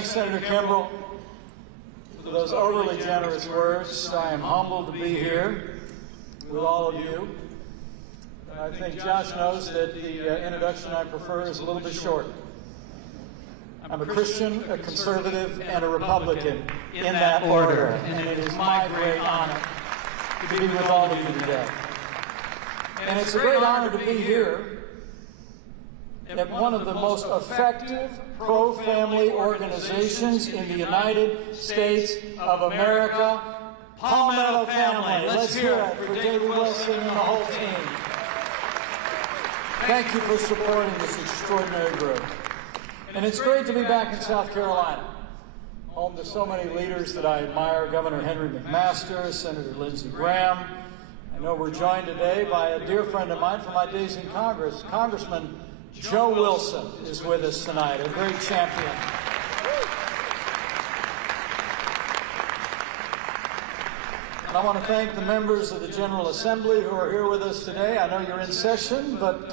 thank Senator Kimball for those overly generous words. I am humbled to be here with all of you. I think Josh knows that the introduction I prefer is a little bit short. I'm a Christian, a conservative, and a Republican in that order, and it is my great honor to be with all of you today. And it's a great honor to be here at one of the most effective pro-family organizations in the United States of America, Palmetto Family. Let's hear it for David Wilson and the whole team. Thank you for supporting this extraordinary group. And it's great to be back in South Carolina, home to so many leaders that I admire, Governor Henry McMaster, Senator Lindsey Graham. I know we're joined today by a dear friend of mine from my days in Congress, Congressman Joe Wilson is with us tonight, a great champion. And I want to thank the members of the General Assembly who are here with us today. I know you're in session, but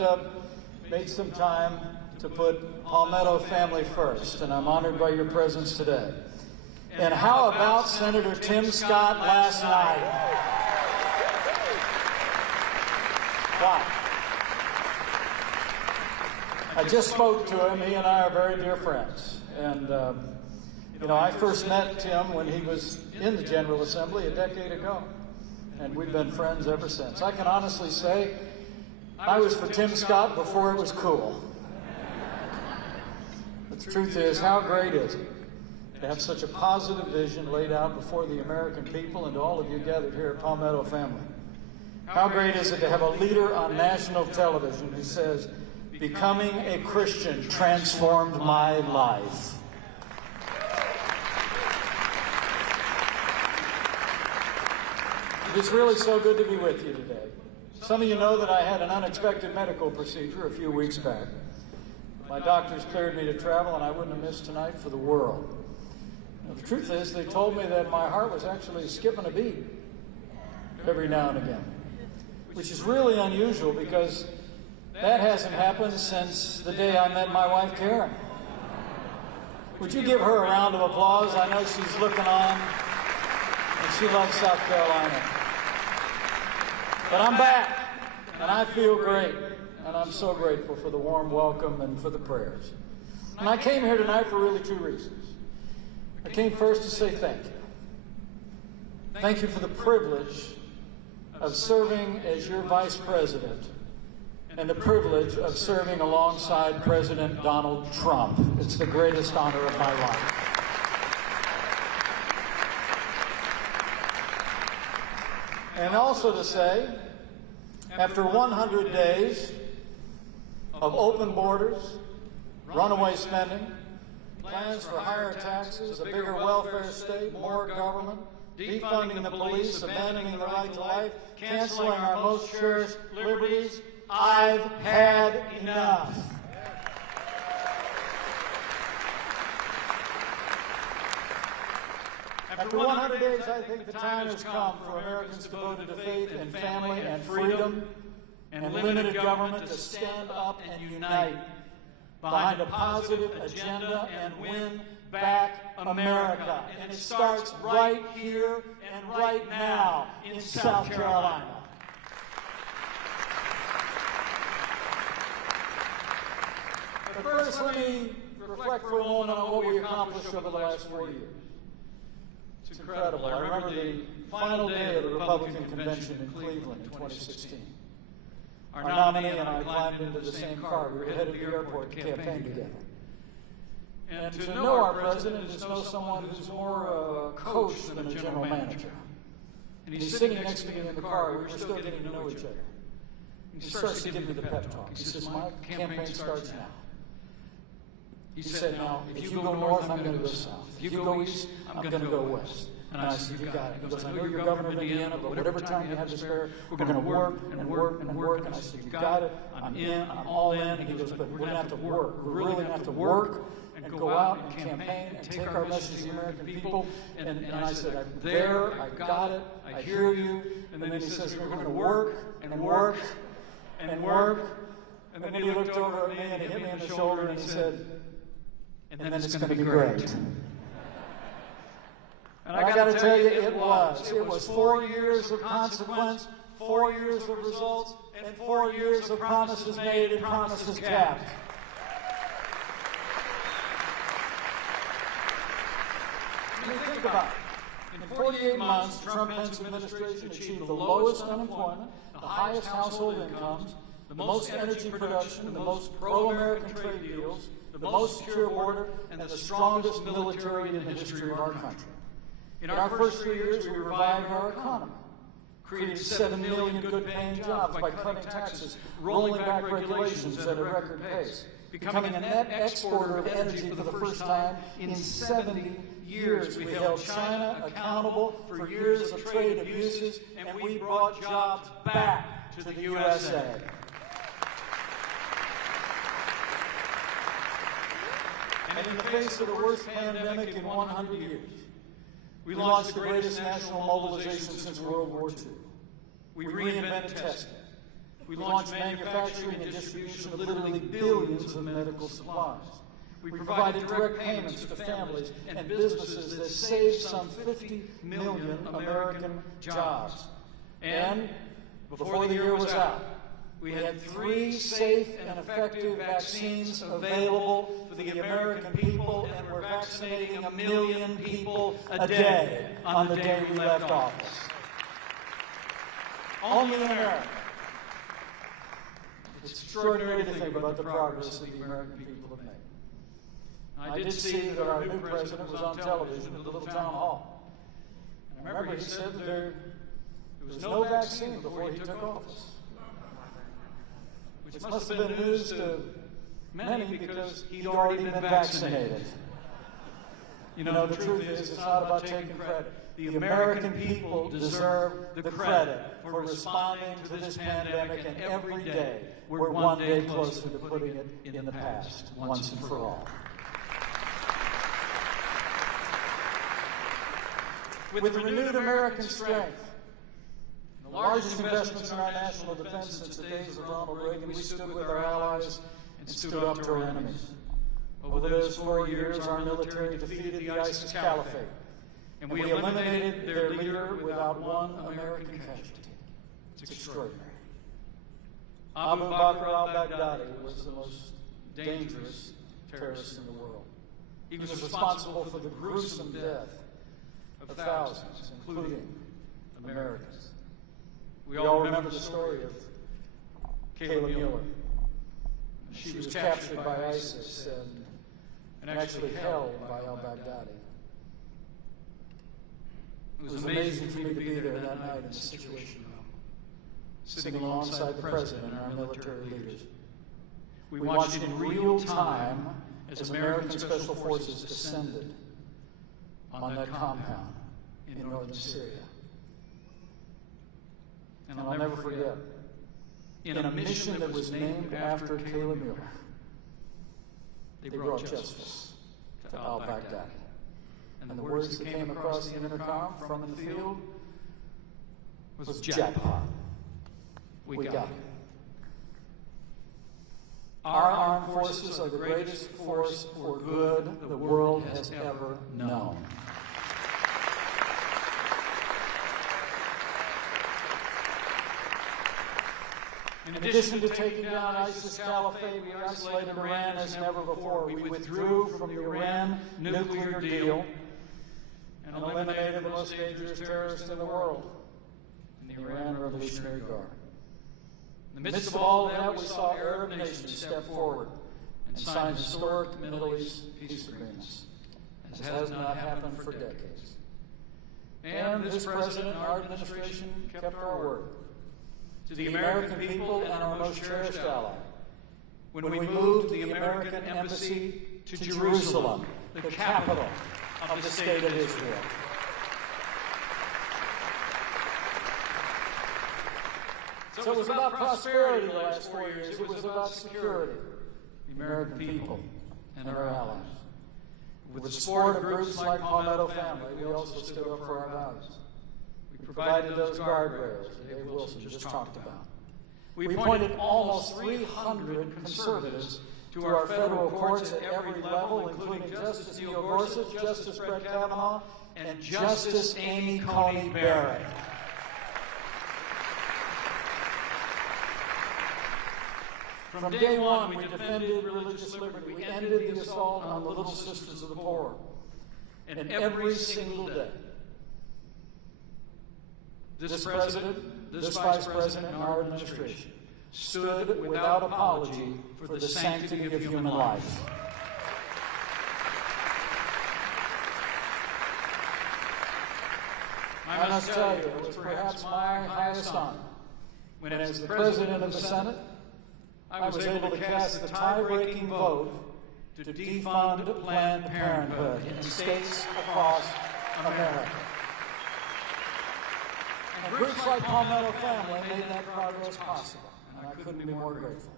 made some time to put Palmetto family first, and I'm honored by your presence today. And how about Senator Tim Scott last night? Wow. I just spoke to him. He and I are very dear friends. And, you know, I first met Tim when he was in the General Assembly a decade ago. And we've been friends ever since. I can honestly say I was for Tim Scott before it was cool. But the truth is, how great is it to have such a positive vision laid out before the American people and to all of you gathered here at Palmetto Family? How great is it to have a leader on national television who says, "Becoming a Christian transformed my life." It is really so good to be with you today. Some of you know that I had an unexpected medical procedure a few weeks back. My doctors cleared me to travel, and I wouldn't have missed tonight for the world. Now, the truth is, they told me that my heart was actually skipping a beat every now and again, which is really unusual because that hasn't happened since the day I met my wife, Karen. Would you give her a round of applause? I know she's looking on, and she loves South Carolina. But I'm back, and I feel great, and I'm so grateful for the warm welcome and for the prayers. And I came here tonight for really two reasons. I came first to say thank you. Thank you for the privilege of serving as your vice president and the privilege of serving alongside President Donald Trump. It's the greatest honor of my life. And also to say, after 100 days of open borders, runaway spending, plans for higher taxes, a bigger welfare state, more government, defunding the police, abandoning the right to life, canceling our most cherished liberties, I've had enough. After 100 days, I think the time has come for Americans devoted to faith and family and freedom and limited government to stand up and unite behind a positive agenda and win back America. And it starts right here and right now in South Carolina. But first, let me reflect for a moment on what we accomplished over the last 4 years. It's incredible. I remember the final day of the Republican convention in Cleveland in 2016. Our nominee and I climbed into the same car. We were headed to the airport to campaign together. And to know our president is to know someone who's more a coach than a general manager. And he's sitting next to me in the car. We were still getting to know each other. He starts to give me the pep talk. He says, "Mike, campaign starts now." He said, "Now, if you go north, I'm going to go south. If you go east, I'm going to go west." And I said, "You got it." He goes, "I know you're governor of Indiana, but whatever time you have to spare, we're going to work and work and work." And I said, "You got it. I'm in. I'm all in." And he goes, "But we're going to have to work. We're really going to have to work and go out and campaign and take our message to the American people." And I said, "I'm there. I got it. I hear you." And then he says, "We're going to work and work and work." And then he looked over at me and he hit me in the shoulder and he said, and then it's going to be great. And I got to tell you, it was. It was 4 years of consequence, 4 years of results, and 4 years of promises made and promises kept. I mean, think about it. In 48 months, the Trump-Pence administration achieved the lowest unemployment, the highest household incomes, the most energy production, the most pro-American trade deals, the most secure border, and the strongest military in the history of our country. In our first 3 years, we revived our economy, created 7 million good-paying jobs by cutting taxes, rolling back regulations at a record pace, becoming a net exporter of energy for the first time in 70 years. We held China accountable for years of trade abuses, and we brought jobs back to the USA. And in the face of the worst pandemic in 100 years, we launched the greatest national mobilization since World War II. We reinvented testing. We launched manufacturing and distribution of literally billions of medical supplies. We provided direct payments to families and businesses that saved some 50 million American jobs. And before the year was out, we had 3 safe and effective vaccines available for the American people, and we're vaccinating 1 million people a day on the day we left office. Only in America. It's extraordinary to think about the progress that the American people have made. I did see that our new president was on television at the little town hall. And I remember he said that there was no vaccine before he took office. Which must have been news to many because he'd already been vaccinated. You know, the truth is, it's not about taking credit. The American people deserve the credit for responding to this pandemic, and every day we're one day closer to putting it in the past, once and for all. With the renewed American strength, the largest investments in our national defense since the days of Ronald Reagan, we stood with our allies and stood up to our enemies. Over those 4 years, our military defeated the ISIS caliphate, and we eliminated their leader without one American casualty. It's extraordinary. Abu Bakr al-Baghdadi was the most dangerous terrorist in the world. He was responsible for the gruesome death of thousands, including Americans. We all remember the story of Kayla Mueller. She was captured by ISIS and actually held by al-Baghdadi. It was amazing for me to be there that night in the Situation Room, sitting alongside the President and our military leaders. We watched in real time as American Special Forces descended on that compound in northern Syria. And I'll never forget, in a mission that was named after Kayla Mueller, they brought justice to al-Baghdadi. And the words that came across the intercom from the field was jackpot. We got it. Our armed forces are the greatest force for good the world has ever known. In addition to taking down ISIS caliphate, we isolated Iran as never before. We withdrew from the Iran nuclear deal and eliminated the most dangerous terrorist in the world, the Iran Revolutionary Guard. In the midst of all of that, we saw Arab nations step forward and sign historic Middle East peace agreements, as has not happened for decades. And this president and our administration kept our word to the American people and our most cherished ally when we moved the American embassy to Jerusalem, the capital of the state of Israel. So it was about prosperity the last 4 years. It was about security, the American people and our allies. With the support of groups like Palmetto Family, we also stood up for our values. We provided those guardrails that Dave Wilson just talked about. We appointed almost 300 conservatives to our federal courts at every level, including Justice Neil Gorsuch, Justice Brett Kavanaugh, and Justice Amy Coney Barrett. From day one, we defended religious liberty. We ended the assault on the Little Sisters of the Poor. And every single day, this president, this vice president, and our administration stood without apology for the sanctity of human life. I must tell you, it was perhaps my highest honor when, as the President of the Senate, I was able to cast the tie-breaking vote to defund Planned Parenthood in states across America. And groups like Palmetto Family made that progress possible, and I couldn't be more grateful.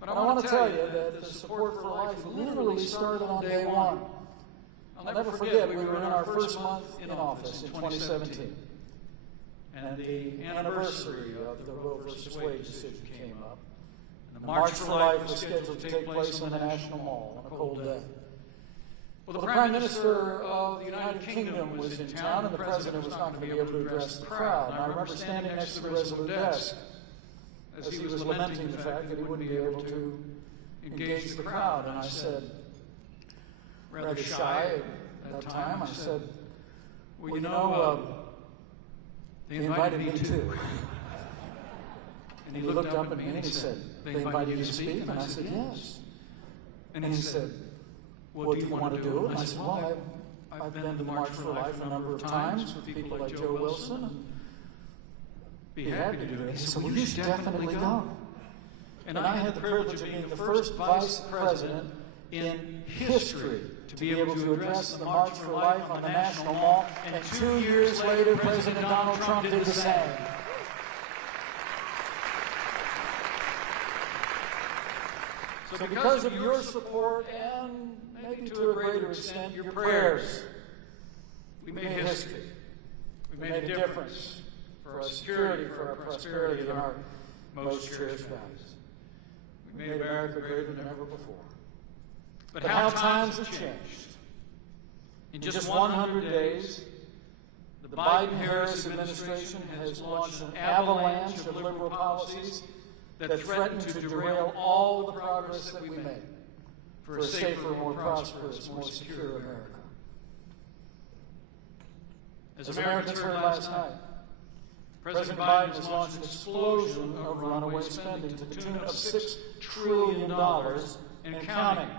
But I want to tell you that the support for life literally started on day one. I'll never forget, we were in our first month in office in 2017, and the anniversary of the Roe v. Wade decision came up. The March for Life was scheduled to take place in the National Mall on a cold day. Well, the Prime Minister of the United Kingdom was in town, and the President was not going to be able to address the crowd. And I remember standing next to the Resolute desk as he was lamenting the fact that he wouldn't be able to engage the crowd. And I said, rather shy at that time, I said, well, you know, they invited me too. And he looked up at me and he said, they invited you to speak? And I said, yes. And he said, well, do you want to do it? And I said, well, I've been to March for Life a number of times with people like Joe Wilson, and be happy to do it. He said, well, you should definitely go. And I had the privilege of being the first vice president in history to be able to address the March for Life on the National Mall, and 2 years later, President Donald Trump did the same. So because of your support and maybe to a greater extent your prayers, we made history. We made a difference for our security, for our prosperity, and our most cherished values. We made America greater than ever before. But how times have changed. In just 100 days, the Biden-Harris administration has launched an avalanche of liberal policies that threaten to derail all the progress that we made for a safer, more prosperous, more secure America. As Americans heard last night, President Biden has launched an explosion of runaway spending to the tune of $6 trillion and counting.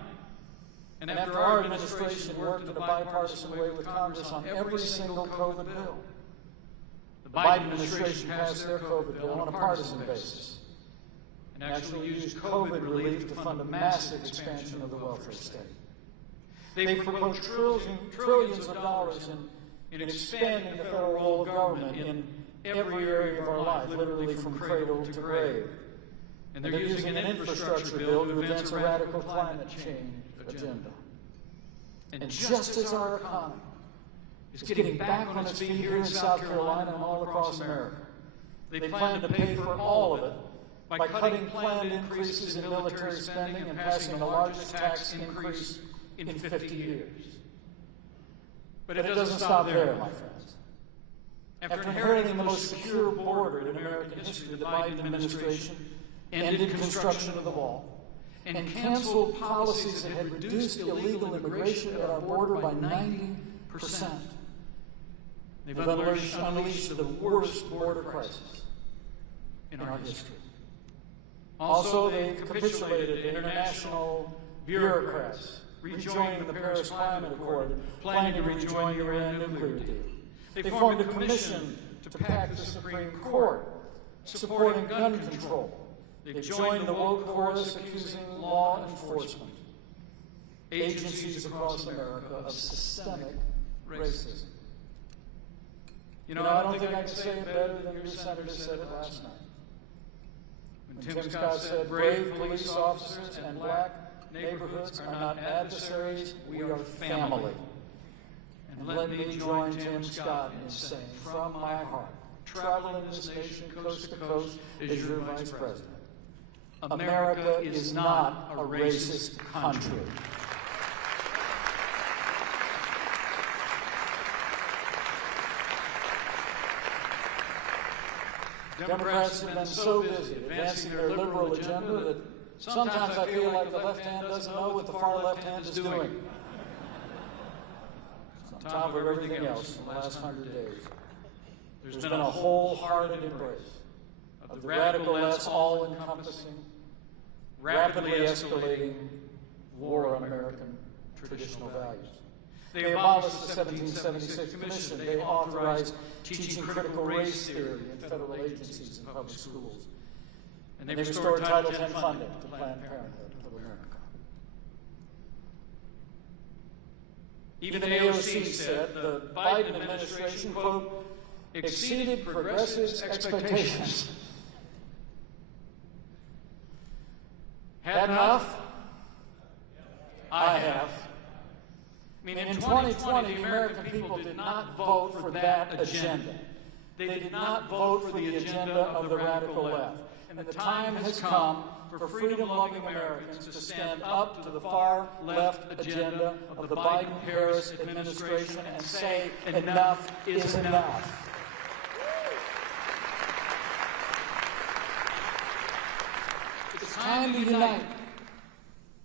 And after our administration worked in a bipartisan way with Congress on every single COVID bill, the Biden administration passed their COVID bill on a partisan basis and actually used COVID relief to fund a massive expansion of the welfare state. They proposed trillions of dollars in expanding the federal role of government in every area of our life, literally from cradle to grave. And they're using an infrastructure bill to advance a radical climate change agenda. And just as our economy is getting back on its feet here in South Carolina and all across America, they plan to pay for all of it by cutting planned increases in military spending and passing the largest tax increase in 50 years. But it doesn't stop there, my friends. After inheriting the most secure border in American history, the Biden administration ended construction of the wall and canceled policies that had reduced illegal immigration at our border by 90%. They've unleashed the worst border crisis in our history. Also, they've capitulated to international bureaucrats, rejoining the Paris Climate Accord, planning to rejoin the Iran nuclear deal. They formed a commission to pack the Supreme Court, supporting gun control. They've joined the woke chorus accusing law enforcement agencies across America of systemic racism. You know, I don't think I can say it better than your senator said it last night. When Tim Scott said, brave police officers and black neighborhoods are not adversaries, we are family. And let me join Tim Scott in saying, from my heart, traveling this nation coast to coast as your vice president, America is not a racist country. Democrats have been so busy advancing their liberal agenda that sometimes I feel like the left hand doesn't know what the far left hand is doing. On top of everything else in the last 100 days, there's been a wholehearted embrace of the radical left's all-encompassing, rapidly escalating war on American traditional values. They abolished the 1776 Commission. They authorized teaching critical race theory in federal agencies and public schools. And they restored Title X funding to Planned Parenthood of America. Even AOC said the Biden administration, quote, exceeded progressives' expectations. Had enough? I have. I mean, in 2020, the American people did not vote for that agenda. They did not vote for the agenda of the radical left. And the time has come for freedom-loving Americans to stand up to the far-left agenda of the Biden-Harris administration and say, enough is enough. It's time to unite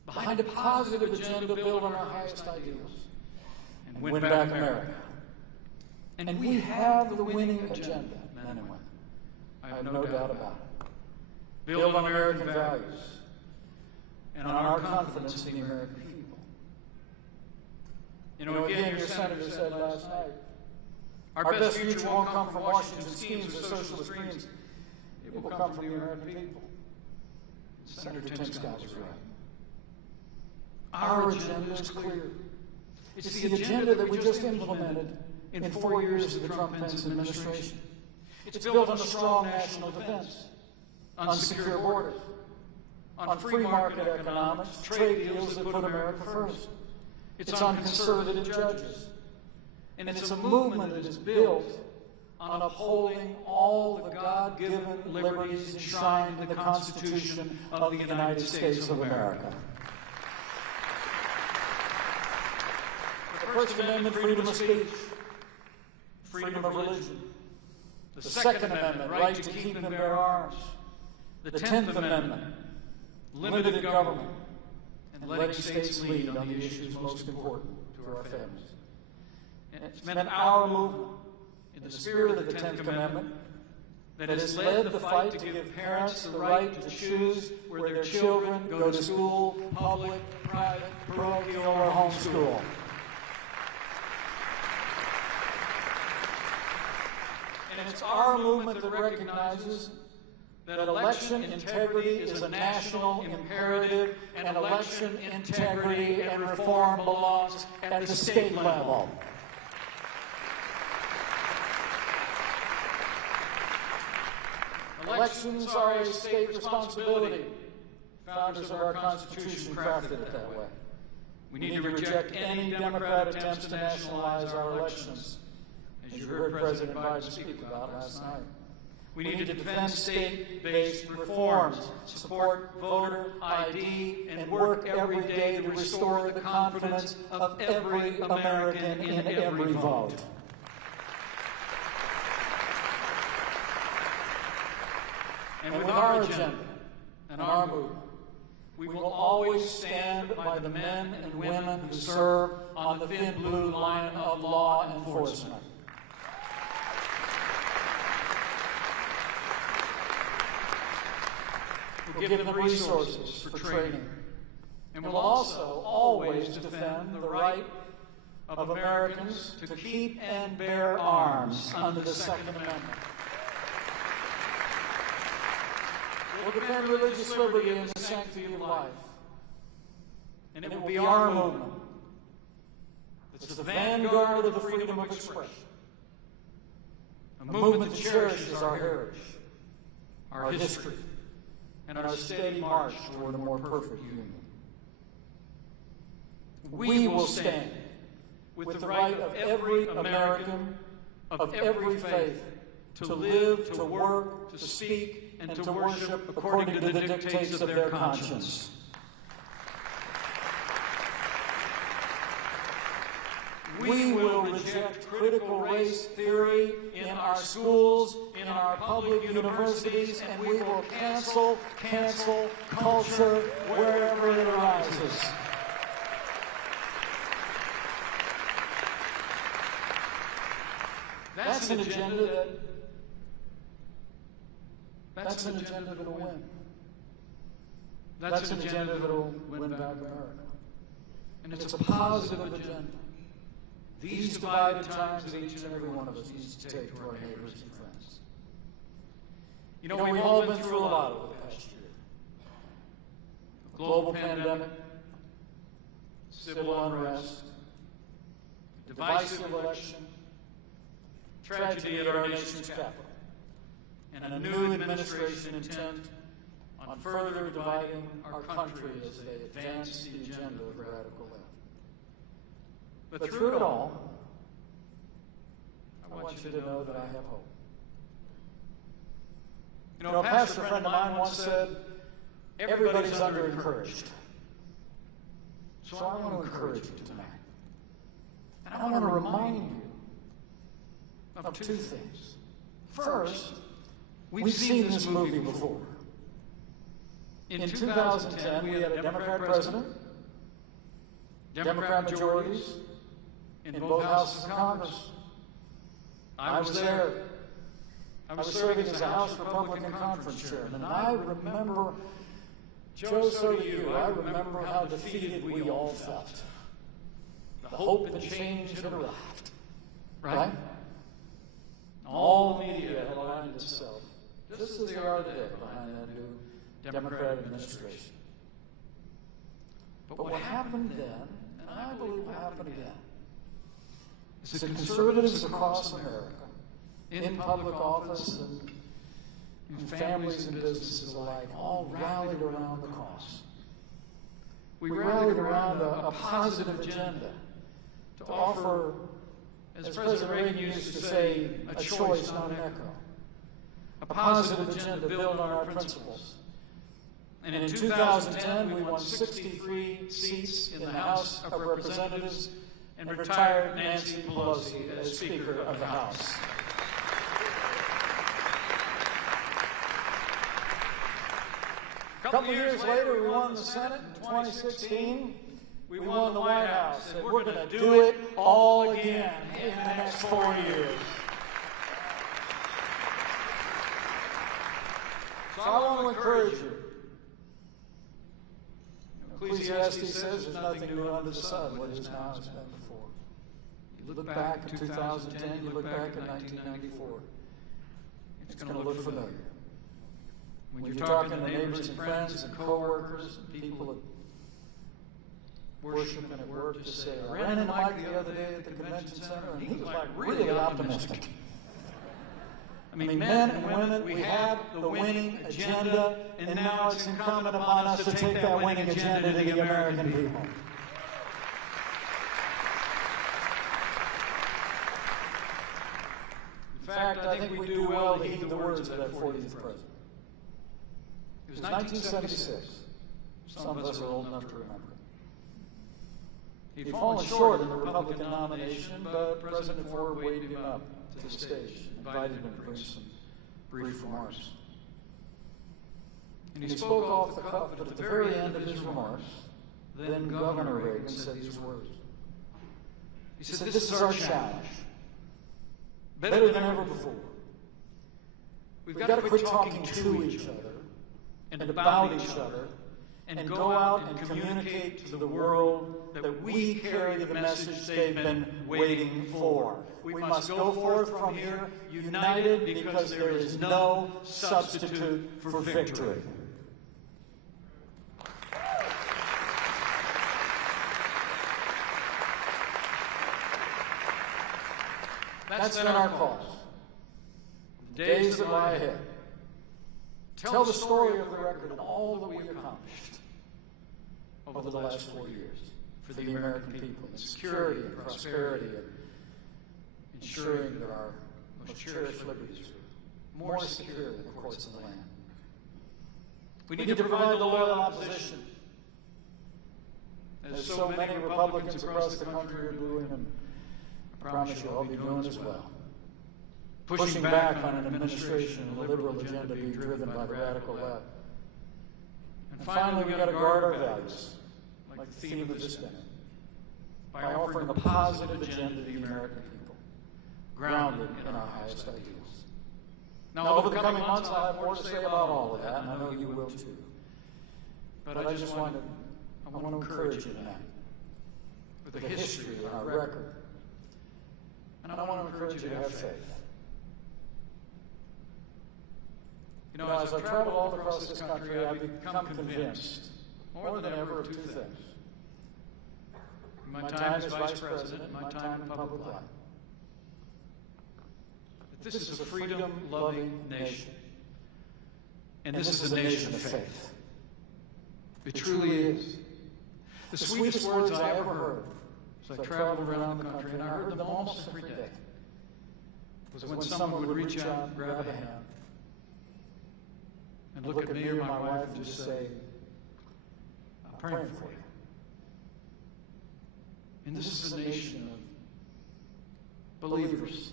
behind a positive agenda built on our highest ideals and win back America. And we have the winning agenda, men and women. I have no doubt about it. Build on American values and on our confidence in the American people. You know, again, your senator said last night, our best future won't come from Washington schemes or socialist dreams. It will come from the American people. Senator Tim Scott was right. Our agenda is clear. It's the agenda that we just implemented in 4 years of the Trump-Pence administration. It's built on a strong national defense, on secure borders, on free market economics, trade deals that put America first. It's on conservative judges. And it's a movement that is built on upholding all the God-given liberties enshrined in the Constitution of the United States of America. The First Amendment, freedom of speech, freedom of religion. The Second Amendment, right to keep and bear arms. The 10th Amendment, limited government, and letting states lead on the issues most important to our families. And it's meant our movement, in the spirit of the 10th Amendment, that has led the fight to give parents the right to choose where their children go to school, public, private, parochial, or homeschool. And it's our movement that recognizes that election integrity is a national imperative, and election integrity and reform belongs at the state level. Elections are a state responsibility. Founders of our Constitution crafted it that way. We need to reject any Democrat attempts to nationalize our elections, as you heard President Biden speak about last night. We need to defend state-based reforms, support voter ID, and work every day to restore the confidence of every American in every vote. And with our agenda and our movement, we will always stand by the men and women who serve on the thin blue line of law enforcement. We'll give them resources for training. And we'll also always defend the right of Americans to keep and bear arms under the Second Amendment. We'll defend religious liberty and the sanctity of life. And it will be our movement that's the vanguard of the freedom of expression. A movement that cherishes our heritage, our history, and our steady march toward a more perfect union. We will stand with the right of every American, of every faith, to live, to work, to speak, and to worship according to the dictates of their conscience. We will reject critical race theory in our schools, in our public universities, and we will cancel culture wherever it arises. That's an agenda that'll win. That's an agenda that'll win back America. And it's a positive agenda. These divided times that each and every one of us needs to take to our neighbors and friends. You know, we've all been through a lot over the past year. A global pandemic, civil unrest, divisive election, tragedy at our nation's capital, and a new administration intent on further dividing our country as they advance the agenda of the radical left. But through it all, I want you to know that I have hope. You know, a pastor friend of mine once said, everybody's under-encouraged. So I want to encourage you tonight. And I want to remind you of two things. First, we've seen this movie before. In 2010, we had a Democrat president, Democrat majorities in both houses of Congress. I was there. I was serving as a House Republican Conference Chairman, and I remember, Joe, so do you, I remember how defeated we all felt. The hope and change had arrived, right? All the media had aligned itself, just as they are today, behind that new Democrat administration. But what happened then, and I believe will happen again, is that conservatives across America, in public office and in families and businesses alike, all rallied around the cause. We rallied around a positive agenda to offer, as President Reagan used to say, a choice, not an echo. A positive agenda built on our principles. And in 2010, we won 63 seats in the House of Representatives and retired Nancy Pelosi as Speaker of the House. A couple of years later, we won the Senate in 2016. We won the White House, and we're going to do it all again in the next 4 years. So I want to encourage you. Ecclesiastes says there's nothing new under the sun. What is now has been before. You look back at 2010, you look back at 1994. It's going to look familiar. When you're talking to neighbors and friends and co-workers and people at worship and at work, just say, I ran into Mike the other day at the convention center, and he was like really optimistic. I mean, men and women, we have the winning agenda, and now it's incumbent upon us to take that winning agenda to the American people. In fact, I think we do well to heed the words of that 40th president. It was 1976. Some of us are old enough to remember. He'd fallen short in the Republican nomination, but President Ford waved him up to the stage, invited him to bring some brief remarks. And he spoke off the cuff, but at the very end of his remarks, then Governor Reagan said these words. He said, this is our challenge, better than ever before. We've got to quit talking to each other and about each other, and go out and communicate to the world that we carry the message they've been waiting for. We must go forth from here united because there is no substitute for victory. That's been our cause. The days that lie ahead. Tell the story of the record of all that we accomplished over the last 4 years for the American people, in security and prosperity and ensuring that our most cherished liberties are more secure in the courts of the land. We need to provide the loyal opposition, as so many Republicans across the country are doing, and I promise you I'll be doing as well. Pushing back on an administration and a liberal agenda being driven by the radical left. And finally, we've got to guard our values, like the theme of this dinner, by offering a positive agenda to the American people, grounded in our highest ideals. Now, over the coming months, I'll have more to say about all of that, and I know you will too. But I just want to encourage you tonight with the history and our record. And I want to encourage you to have faith. You know, as I travel all across this country, I've become convinced, more than ever, of two things. In my time as Vice President and my time in public life, that this is a freedom-loving nation. And this is a nation of faith. It truly is. The sweetest words I ever heard as I traveled around the country, and I heard them almost every day, was when someone would reach out and grab a hand and look at me or my wife and just say, "I'm praying for you." And this is a nation of believers.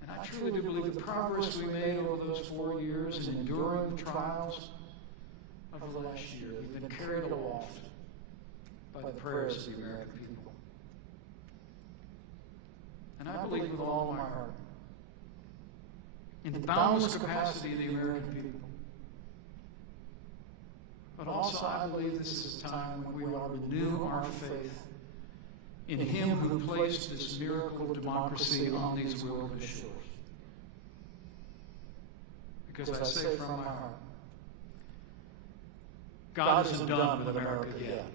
And I truly do believe the progress we made over those 4 years in enduring the trials of the last year, we've been carried aloft by the prayers of the American people. And I believe with all of my heart in the boundless capacity of the American people. But also I believe this is a time when we ought to renew our faith in Him who placed this miracle of democracy on these wilderness shores. Because I say from my heart, God isn't done with America yet.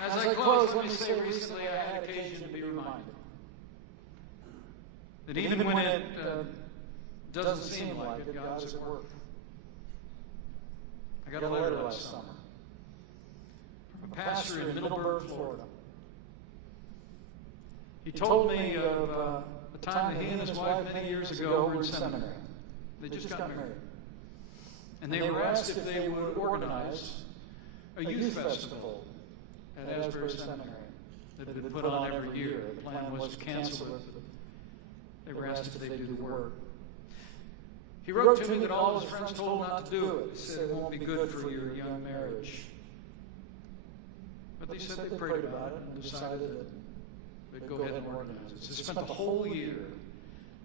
As I close, let me say recently I had occasion to be reminded that even when it doesn't seem like it, God's at work. I got a letter last summer from a pastor in Middleburg, Florida. He told me of the time that he and his wife many years ago were in seminary. They just got married. And they were asked if they would organize a youth festival at Asbury Seminary that had been put on every year. The plan was to cancel it, but they were asked if they'd do the work. He wrote to me that all his friends told him not to do it. He said it won't be good for your young marriage. But they said they prayed about it and decided that they'd go ahead and organize it. So they spent the whole year,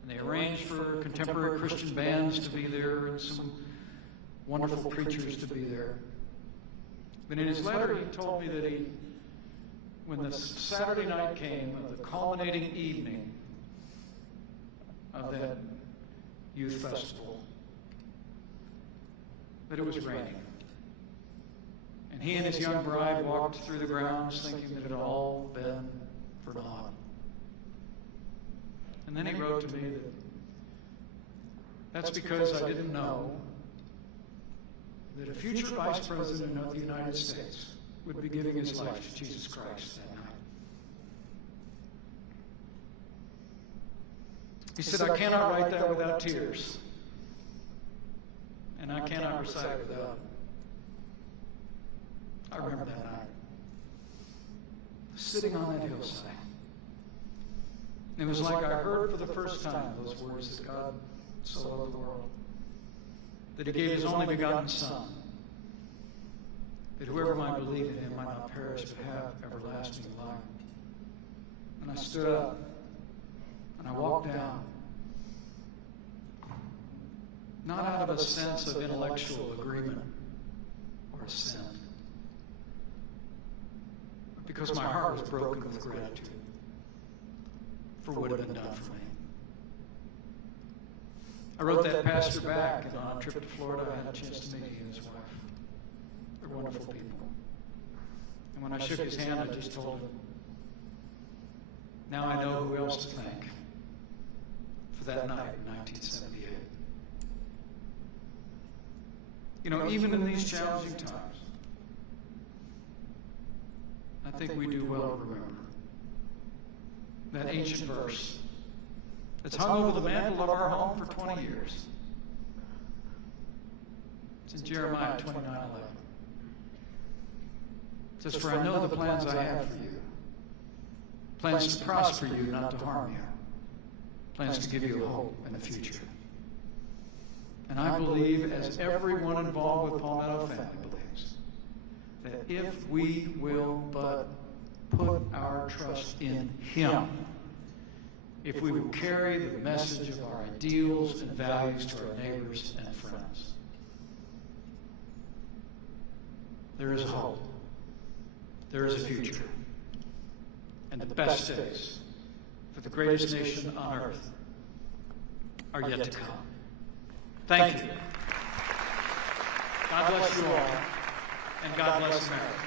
and they arranged for contemporary Christian bands to be there and some wonderful preachers to be there. But in his letter, he told me that when the Saturday night came of the culminating evening of that youth festival, that it was raining. And he and his young bride walked through the grounds thinking that it had all been for naught. And then he wrote to me that that's because I didn't know that a future vice president of the United States would be giving his life to Jesus Christ that night. He said, I cannot write that without tears. And I cannot recite it without. I remember that night. Sitting on that hillside. It was like I heard for the first time those words that God so loved the world, that He gave His only begotten Son, that whoever might believe in Him might not perish but have everlasting life. And I stood up and I walked down, not out of a sense of intellectual agreement or assent, but because my heart was broken with gratitude for what had been done for me. I wrote that pastor back, and on a trip to Florida, I had a chance to meet he and his wife. They're wonderful people. And when I shook his hand, I just told him, now I know who else to thank for that night in 1978. You know, even in these challenging times, I think we do well to remember that ancient verse that's hung over the mantle of our home for 20 years. It's in Jeremiah 29:11. It says, "For I know the plans I have for you, plans to prosper you, not to harm you, plans to give you a hope in the future." And I believe, as everyone involved with Palmetto family believes, that if we will but put our trust in Him, if we will carry the message of our ideals and values to our neighbors and friends, there is hope. There is a future. And the best days for the greatest nation on earth are yet to come. Thank you. God bless you all, and God bless America.